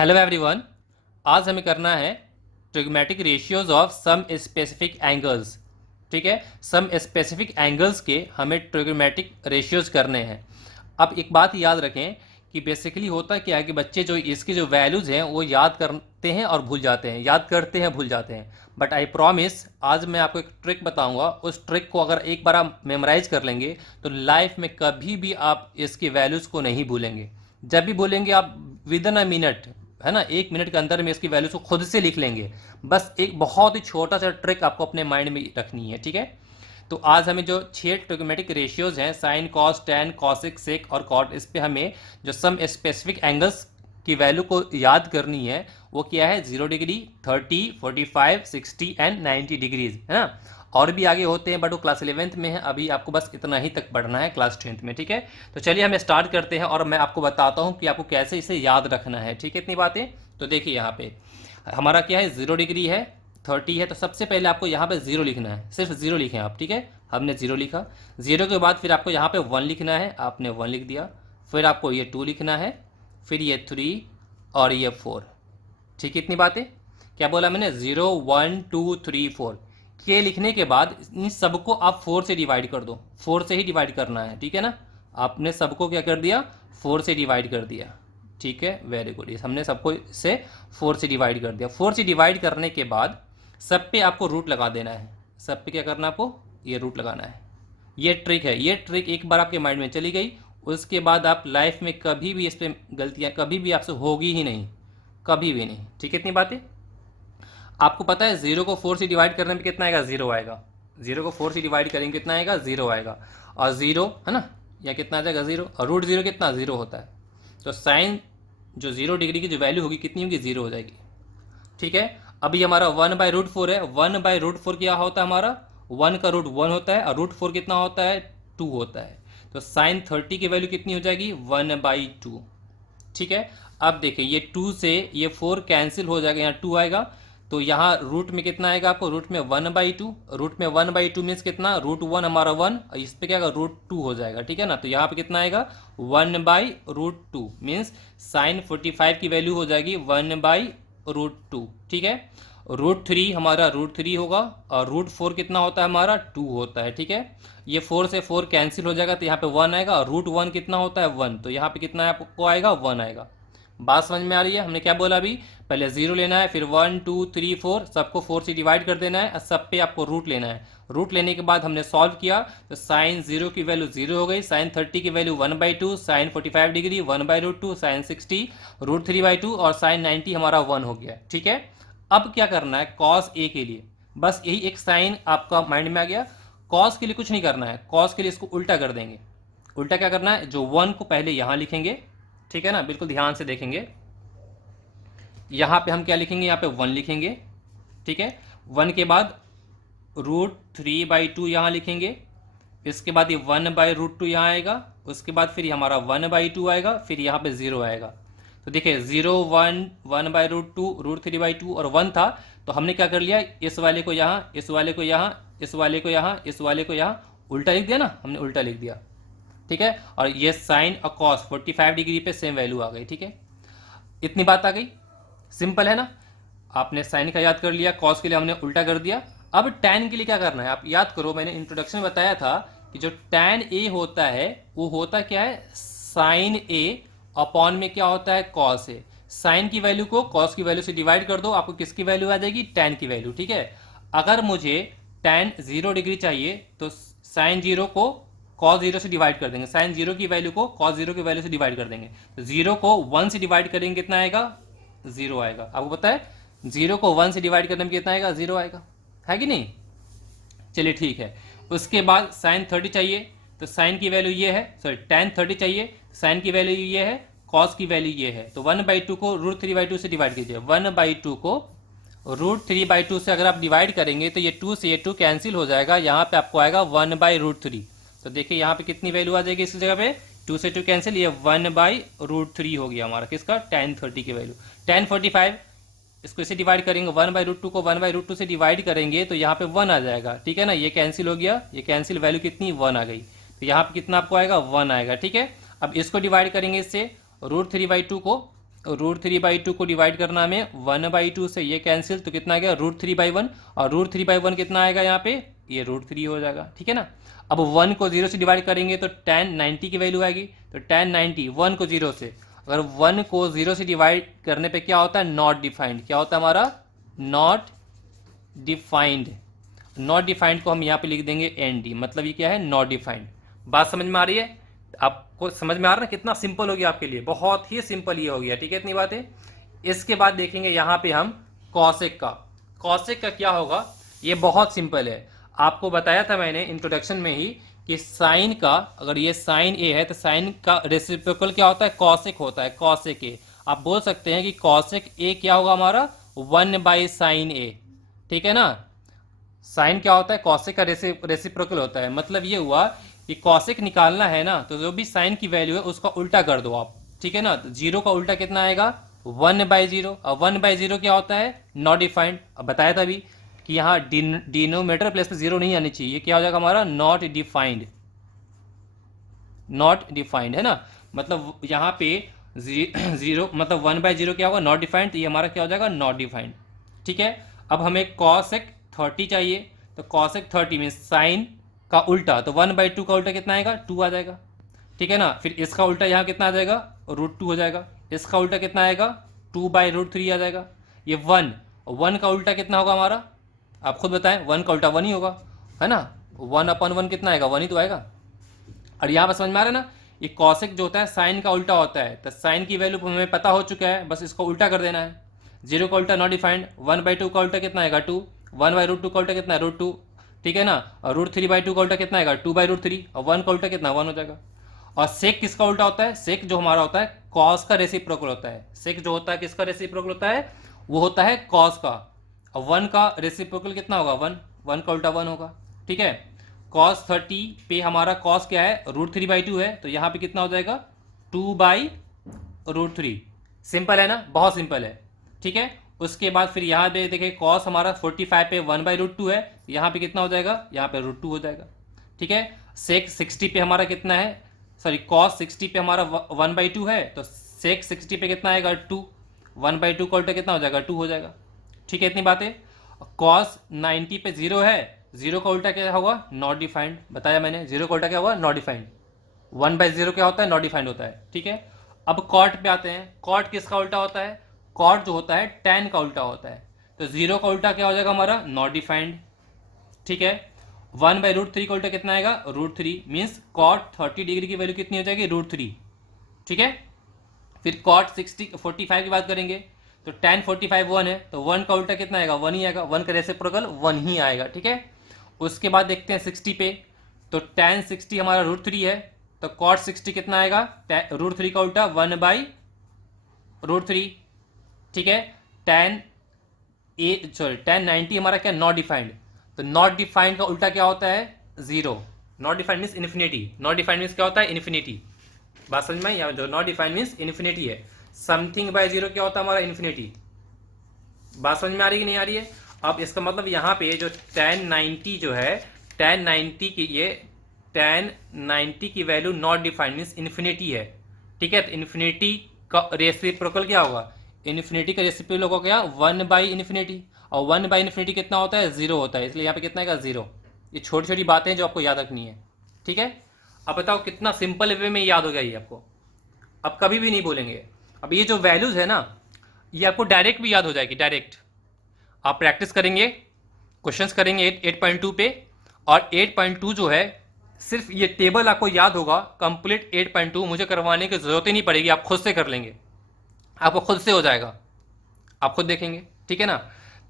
Hello everyone. आज हमें करना है trigonometric ratios of some specific angles. ठीक है, सम स्पेसिफिक एंगल्स के हमें ट्रिग्मेटिक रेशियोज करने हैं। अब एक बात याद रखें कि बेसिकली होता क्या है कि बच्चे जो इसकी जो वैल्यूज़ हैं वो याद करते हैं और भूल जाते हैं, याद करते हैं भूल जाते हैं। बट आई प्रॉमिस आज मैं आपको एक ट्रिक बताऊंगा। उस ट्रिक को अगर एक बार आप मेमोराइज कर लेंगे तो लाइफ में कभी भी आप इसकी वैल्यूज़ को नहीं भूलेंगे। जब भी बोलेंगे आप विद इन अ मिनट, है ना, 1 मिनट के अंदर में इसकी वैल्यूज को खुद से लिख लेंगे। बस एक बहुत ही छोटा सा ट्रिक आपको अपने माइंड में रखनी है। ठीक है, तो आज हमें जो 6 ट्रिग्मेटिक रेशियोज हैं, साइन, कॉस, टैन, कॉसिक, सेक और कॉट, इस पे हमें जो सम स्पेसिफिक एंगल्स की वैल्यू को याद करनी है वो क्या है, 0 डिग्री, 30, 45, 60 एंड 90 डिग्रीज, है ना। और भी आगे होते हैं बट वो क्लास 11th में है, अभी आपको बस इतना ही तक पढ़ना है क्लास 10th में। ठीक है, तो चलिए हम स्टार्ट करते हैं और मैं आपको बताता हूँ कि आपको कैसे इसे याद रखना है। ठीक है, इतनी बातें। तो देखिए यहाँ पे हमारा क्या है, 0 डिग्री है, 30 है, तो सबसे पहले आपको यहाँ पे 0 लिखना है, सिर्फ 0 लिखें आप। ठीक है, हमने 0 लिखा। 0 के बाद फिर आपको यहाँ पे 1 लिखना है, आपने 1 लिख दिया। फिर आपको ये 2 लिखना है, फिर ये 3 और ये 4। ठीक है, इतनी बातें। क्या बोला मैंने, 0, 1, 2, 3, 4। ये लिखने के बाद इन सबको आप 4 से डिवाइड कर दो। 4 से ही डिवाइड करना है, ठीक है ना। आपने सबको क्या कर दिया, 4 से डिवाइड कर दिया। ठीक है, वेरी गुड। हमने सबको से 4 से डिवाइड कर दिया। 4 से डिवाइड करने के बाद सब पे आपको रूट लगा देना है। सब पे क्या करना है आपको, ये रूट लगाना है। ये ट्रिक है। ये ट्रिक एक बार आपके माइंड में चली गई, उसके बाद आप लाइफ में कभी भी इस पर गलतियाँ कभी भी आपसे होगी ही नहीं, कभी भी नहीं। ठीक है, इतनी बातें। आपको पता है 0 को 4 से डिवाइड करने में कितना आएगा, 0 आएगा। 0 को 4 से डिवाइड करेंगे कितना आएगा, 0 आएगा। और 0 है ना, या कितना आ जाएगा, 0। और रूट 0 कितना, 0 होता है। तो साइन जो 0 डिग्री की जो वैल्यू होगी कितनी होगी, 0 हो जाएगी। ठीक है, अभी हमारा 1/√4 है। 1/√4 क्या होता है हमारा, 1 का रूट 1 होता है और √4 कितना होता है, 2 होता है। तो साइन 30 की वैल्यू कितनी हो जाएगी, 1/2। ठीक है, अब देखिए ये 2 से ये 4 कैंसिल हो जाएगा, यहाँ 2 आएगा। तो यहाँ रूट में कितना आएगा आपको, रूट में 1/2। रूट में 1/2 मीन्स कितना, √1 हमारा 1, इस पे क्या आएगा, √2 हो जाएगा। ठीक है ना, तो यहाँ पे कितना आएगा, 1/√2 मीन्स साइन 45 की वैल्यू हो जाएगी 1/√2। ठीक है, √3 हमारा √3 होगा और √4 कितना होता है हमारा, 2 होता है। ठीक है, ये 4 से 4 कैंसिल हो जाएगा तो यहाँ पे 1 आएगा और √1 कितना होता है, 1, तो यहाँ पे कितना आपको आएगा, 1 आएगा। बात समझ में आ रही है। हमने क्या बोला अभी, पहले 0 लेना है, फिर 1, 2, 3, 4 सबको 4 से डिवाइड कर देना है और सब पे आपको रूट लेना है। रूट लेने के बाद हमने सॉल्व किया तो साइन 0 की वैल्यू 0 हो गई, साइन 30 की वैल्यू 1/2, साइन 45 डिग्री 1/√2, साइन 60 √3/2 और साइन 90 हमारा 1 हो गया। ठीक है, अब क्या करना है कॉस ए के लिए, बस यही एक साइन आपका माइंड में आ गया। कॉस के लिए कुछ नहीं करना है, कॉस के लिए इसको उल्टा कर देंगे। उल्टा क्या करना है, जो 1 को पहले यहाँ लिखेंगे, ठीक है ना, बिल्कुल ध्यान से देखेंगे। यहाँ पे हम क्या लिखेंगे, यहाँ पे 1 लिखेंगे। ठीक है, 1 के बाद √3/2 यहाँ लिखेंगे। इसके बाद ये 1/√2 यहाँ आएगा। उसके बाद फिर हमारा 1/2 आएगा, फिर यहाँ पे 0 आएगा। तो देखिए 0, 1, 1/√2, √3/2 और 1 था, तो हमने क्या कर लिया, इस वाले को यहाँ, इस वाले को यहाँ, इस वाले को यहाँ, इस वाले को यहाँ उल्टा लिख दिया ना, हमने उल्टा लिख दिया। ठीक है, और ये साइन और कॉस 45 डिग्री पे सेम वैल्यू आ गई। ठीक है, इतनी बात आ गई, सिंपल है ना। आपने साइन का याद कर लिया, कॉस के लिए हमने उल्टा कर दिया। अब टैन के लिए क्या करना है, आप याद करो, मैंने इंट्रोडक्शन में बताया था कि जो टैन ए होता है वो होता क्या है, साइन ए अपॉन में क्या होता है, कॉस ए। साइन की वैल्यू को कॉस की वैल्यू से डिवाइड कर दो, आपको किसकी वैल्यू आ जाएगी, टैन की वैल्यू। ठीक है, अगर मुझे टैन 0 डिग्री चाहिए तो साइन 0 को कॉस 0 से डिवाइड कर देंगे, साइन 0 की वैल्यू को कॉस 0 की वैल्यू से डिवाइड कर देंगे। तो 0 को 1 से डिवाइड करेंगे कितना आएगा, 0 आएगा। आपको पता है 0 को 1 से डिवाइड करने में कितना आएगा, 0 आएगा, है कि नहीं। चलिए ठीक है, उसके बाद साइन 30 चाहिए तो साइन की वैल्यू ये है, सॉरी टैन 30 चाहिए, साइन की वैल्यू ये है, कॉस की वैल्यू ये है। तो 1/2 को √3/2 से डिवाइड कीजिए। 1/2 को √3/2 से अगर आप डिवाइड करेंगे तो ये 2 से ये 2 कैंसिल हो जाएगा, यहाँ पे आपको आएगा 1/√3। तो देखिए यहाँ पे कितनी वैल्यू आ जाएगी इस जगह पे, 2 से 2 कैंसिल, ये 1/√3 हो गया हमारा, किसका, टैन 30 की वैल्यू। टैन 45 इसको इसे डिवाइड करेंगे, 1/√2 को 1/√2 से डिवाइड करेंगे तो यहाँ पे 1 आ जाएगा। ठीक है ना, ये कैंसिल हो गया, ये कैंसिल, वैल्यू कितनी, 1 आ गई। तो यहाँ पे कितना आपको आएगा, 1 आएगा। ठीक है, अब इसको डिवाइड करेंगे इससे, √3/2 को √3/2 को डिवाइड करना हमें 1/2 से, ये कैंसिल, तो कितना आ गया √3/1, और √3/1 कितना आएगा यहाँ पे, ये √3 हो जाएगा, ठीक है ना। अब 1 को 0 से डिवाइड करेंगे तो tan 90 की वैल्यू आएगी, तो tan 90 1 को 0 से, अगर 1 को 0 से डिवाइड करने पे क्या होता है, नॉट डिफाइंड, क्या होता है हमारा, नॉट डिफाइंड। नॉट डिफाइंड को हम यहाँ पे लिख देंगे ND, मतलब ये क्या है, नॉट डिफाइंड। बात समझ में आ रही है, आपको समझ में आ रहा है ना, कितना सिंपल हो गया आपके लिए, बहुत ही सिंपल ये हो गया, ठीक है, इतनी बातें। इसके बाद देखेंगे यहाँ पे हम कॉसेक का। कॉसेक का क्या होगा, ये बहुत सिंपल है। आपको बताया था मैंने इंट्रोडक्शन में ही कि साइन का, अगर ये साइन ए है तो साइन का रेसिप्रोकल क्या होता है, कॉसेक होता है, कॉसेक ए। आप बोल सकते हैं कि कॉसेक ए क्या होगा हमारा, 1/sin A, ठीक है ना। साइन क्या होता है, कॉसेक का रेसिप्रोकल होता है, मतलब ये हुआ कि कॉसेक निकालना है ना, तो जो भी साइन की वैल्यू है उसका उल्टा कर दो आप, ठीक है ना। तो 0 का उल्टा कितना आएगा, 1/0। अब 1/0 क्या होता है, नॉट डिफाइंड। अब बताया था अभी कि यहाँ डिनोमिनेटर प्लेस पे 0 नहीं आनी चाहिए, ये क्या हो जाएगा हमारा, नॉट डिफाइंड। नॉट डिफाइंड है ना, मतलब यहाँ पे 0 मतलब 1/0 क्या होगा, नॉट डिफाइंड, तो ये हमारा क्या हो जाएगा, नॉट डिफाइंड, ठीक है। अब हमें cosec 30 चाहिए, तो cosec 30 मीन साइन का उल्टा, तो 1/2 का उल्टा कितना आएगा, 2 आ जाएगा, ठीक है ना। फिर इसका उल्टा यहाँ कितना आ जाएगा, √2 हो जाएगा। इसका उल्टा कितना आएगा, 2/√3 आ जाएगा। ये 1 का उल्टा कितना होगा हमारा, आप खुद बताएं, 1 का उल्टा 1 ही होगा, है ना। 1/1 कितना आएगा, 1 ही तो आएगा। और यहाँ पर समझ में आ रहा है ना, ये कॉसेक जो होता है साइन का उल्टा होता है, तो साइन की वैल्यू हमें पता हो चुका है, बस इसको उल्टा कर देना है। 0 का उल्टा नॉट डिफाइंड, 1/2 का उल्टा कितना आएगा, 2, 1/√2 का उल्टा कितना है, √2, ठीक है ना। और √3/2 का उल्टा कितना आएगा, 2/√3, और 1 का उल्टा कितना, 1 हो जाएगा। और सेक किसका उल्टा होता है, सेक जो हमारा होता है कॉस का रेसिप्रोकल होता है। सेक जो होता है किसका रेसिप्रोकल होता है, वो होता है कॉस का। और 1 का रेसिप्रोकल कितना होगा, 1 का उल्टा 1 होगा, ठीक है। cos 30 पे हमारा cos क्या है, √3/2 है, तो यहाँ पे कितना हो जाएगा, 2/√3। सिंपल है ना, बहुत सिंपल है, ठीक है। उसके बाद फिर यहाँ पे देखिए cos हमारा 45 पे 1/√2 है, यहाँ पे कितना हो जाएगा, यहाँ पे √2 हो जाएगा, ठीक है। sec 60 पे हमारा कितना है, सॉरी cos 60 पे हमारा 1/2 है, तो sec 60 पे कितना आएगा, 2, 1/2 का उल्टा कितना हो जाएगा, 2 हो जाएगा, ठीक है, इतनी बातें। cos 90 पे 0 है, 0 का उल्टा क्या होगा, नॉट डिफाइंड, बताया मैंने, 0 का उल्टा क्या होगा, नॉट डिफाइंड। 1/0 क्या होता है, नॉट डिफाइंड होता है, ठीक है। अब कॉट पे आते हैं, कॉट किसका उल्टा होता है, कॉट जो होता है टैन का उल्टा होता है, तो 0 का उल्टा क्या हो जाएगा हमारा, नॉट डिफाइंड, ठीक है। 1/√3 का उल्टा कितना आएगा, √3, मीन्स कॉट 30 डिग्री की वैल्यू कितनी हो जाएगी, √3, ठीक है। फिर कॉट 45 की बात करेंगे, तो tan 45 1 है, तो 1 का उल्टा कितना आएगा, 1 ही आएगा, 1 का रेसिप्रोकल 1 ही आएगा, ठीक है। उसके बाद देखते हैं 60 पे, तो tan 60 हमारा √3 है, तो cot 60 कितना आएगा, √3 का उल्टा 1/√3, ठीक है। tan 90 हमारा क्या, नॉट डिफाइंड, तो नॉट डिफाइंड का उल्टा क्या होता है, 0। Not defined means infinity, not defined means क्या होता है, इन्फिनिटी। बात समझ में आई, जो नॉट डिफाइंड मीन्स इन्फिनिटी है। समथिंग बाय 0 क्या होता है हमारा, इन्फिनिटी। बात समझ में आ रही है कि नहीं आ रही है। अब इसका मतलब यहाँ पे जो tan 90 जो है, tan 90 की ये tan 90 की value not defined means infinity है, ठीक है। तो इन्फिनिटी का रेसिप्रोकल क्या होगा, इन्फिनिटी का रेसिप्रोकल होगा क्या, 1/∞, और 1/∞ कितना होता है, 0 होता है, इसलिए यहाँ पे कितना आएगा, 0। ये छोटी छोटी बातें हैं जो आपको याद रखनी है, ठीक है। अब बताओ कितना सिंपल वे में याद हो गया ये आपको, अब कभी भी नहीं बोलेंगे। अब ये जो वैल्यूज है ना, ये आपको डायरेक्ट भी याद हो जाएगी, डायरेक्ट। आप प्रैक्टिस करेंगे, क्वेश्चंस करेंगे 8.2 पे, और 8.2 जो है सिर्फ ये टेबल आपको याद होगा, कंप्लीट 8.2 मुझे करवाने की जरूरत ही नहीं पड़ेगी, आप खुद से कर लेंगे, आपको खुद से हो जाएगा, आप खुद देखेंगे, ठीक है ना।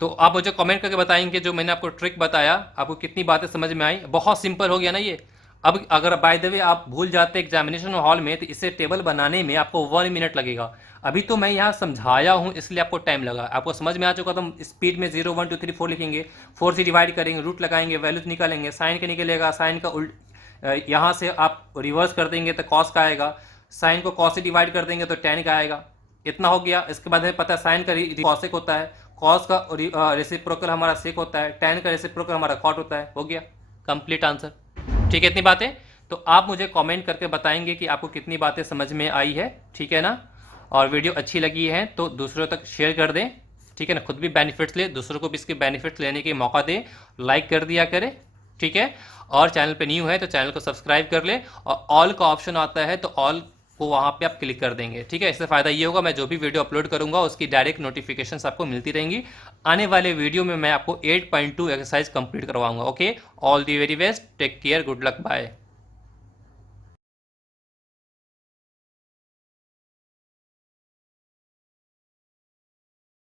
तो आप मुझे कमेंट करके बताएंगे जो मैंने आपको ट्रिक बताया, आपको कितनी बातें समझ में आई। बहुत सिंपल हो गया ना ये। अब अगर बाय द वे आप भूल जाते एग्जामिनेशन हॉल में, तो इसे टेबल बनाने में आपको 1 मिनट लगेगा। अभी तो मैं यहाँ समझाया हूँ इसलिए आपको टाइम लगा, आपको समझ में आ चुका तो हम स्पीड में 0 1 2 3 4 लिखेंगे, 4 से डिवाइड करेंगे, रूट लगाएंगे, वैल्यूज निकालेंगे, साइन का निकलेगा, साइन का यहाँ से आप रिवर्स कर देंगे तो कॉस का आएगा, साइन को कॉस से डिवाइड कर देंगे तो टैन का आएगा। इतना हो गया। इसके बाद हमें पता है साइन का कॉसेक होता है, कॉस का रेसिप्रोकल हमारा सेक होता है, टैन का रेसिप्रोकल हमारा कॉट होता है। हो गया कंप्लीट आंसर, ठीक है। इतनी बातें तो आप मुझे कमेंट करके बताएंगे कि आपको कितनी बातें समझ में आई है, ठीक है ना। और वीडियो अच्छी लगी है तो दूसरों तक शेयर कर दें, ठीक है ना, खुद भी बेनिफिट्स ले, दूसरों को भी इसके बेनिफिट्स लेने के मौका दें, लाइक कर दिया करें, ठीक है। और चैनल पे न्यू है तो चैनल को सब्सक्राइब कर ले, और ऑल का ऑप्शन आता है तो ऑल को वहाँ पे आप क्लिक कर देंगे, ठीक है। इससे फ़ायदा ये होगा, मैं जो भी वीडियो अपलोड करूँगा उसकी डायरेक्ट नोटिफिकेशंस आपको मिलती रहेंगी। आने वाले वीडियो में मैं आपको 8.2 एक्सरसाइज कंप्लीट करवाऊंगा। Okay, all the very best, take care, good luck, bye.